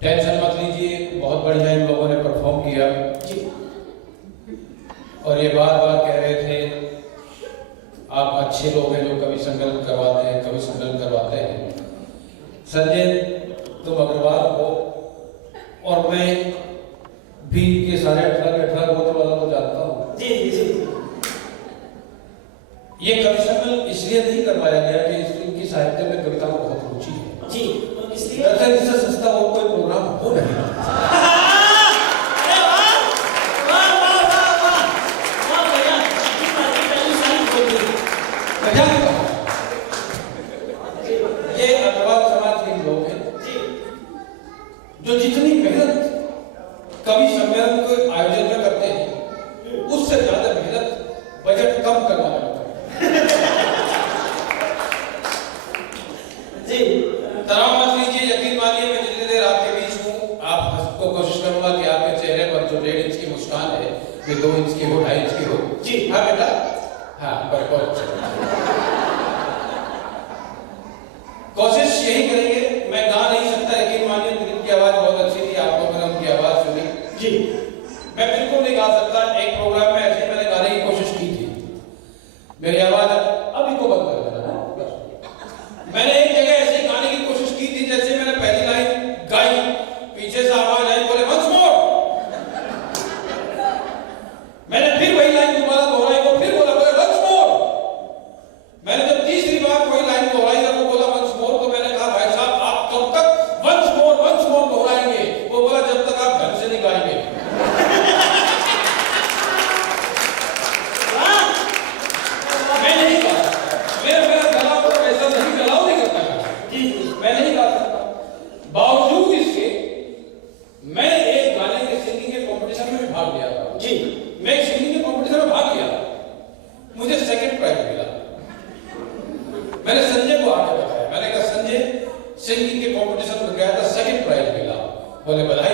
Tension मत लीजिए, बहुत बढ़िया इन लोगों ने परफॉर्म किया जी। और ये बार बार कह रहे थे आप अच्छे लोग हैं जो कवि संकलन करवाते हैं, कवि संकलन करवाते हैं। संजय तुम अग्रवाल हो और मैं भी के सारे 18 गोत्र वालों को जानता हूँ जी जी जी। ये कवि सम्मेलन इसलिए नहीं करवाया गया कि इनकी साहित्य में कविता में बहुत रुचि है जी, इसलिए इससे सस्ता और कोई प्रोग्राम हो नहीं। ये अग्रवाल समाज के लोग हैं जो जितनी मेहनत कवि सम्मेलन के आयोजन में करते हैं उससे ज्यादा मेहनत बजट कम करवाना होता है जी। तनाव मत लीजिए, यकीन मानिए मैं जितनी देर आपके बीच हूँ आपको कोशिश करूंगा कि आपके चेहरे पर जो 1.5 इंच की मुस्कान है ये 2 इंच की हो, 2.5 इंच की हो जी। हाँ बेटा, हाँ बहुत कोशिश यही करेंगे। मैं गा नहीं सकता, यकीन मानिए दिलीप की आवाज बहुत अच्छी थी, आप लोगों ने उनकी आवाज सुनी जी। मैं बिल्कुल नहीं गा सकता। एक प्रोग्राम में ऐसे मैंने गाने की कोशिश की थी, मेरी आवाज अभी को बंद कर देना। मैंने एक जगह ऐसे गाने की कोशिश की थी, जैसे मैंने पहली लाइन गाई, पीछे से आवाज आई, बोले वंस मोर। मैंने फिर वही लाइन दोबारा दोहराई, वो फिर बोला वंस मोर। मैंने जब तीसरी बार वही लाइन दोहराई ना, वो बोला वंस मोर, तो मैंने कहा भाई साहब आप कब तक वंस मोर दोहराएंगे? वो बोला जब तक आप ढंग से नहीं गाएंगे। मैं नहीं गा, मेरा गला तो ऐसा नहीं गलाव नहीं करता जी, मैं नहीं गा सकता। बावजूद इसके मैं एक गाने के सिंगिंग के कंपटीशन में भाग लिया था जी। मैं एक सिंगिंग के कंपटीशन में भाग लिया, मुझे सेकंड प्राइज मिला। मैंने संजय को आके बताया, मैंने कहा संजय सिंगिंग के कंपटीशन में गया था, सेकंड प्राइज मिला। बोले बधाई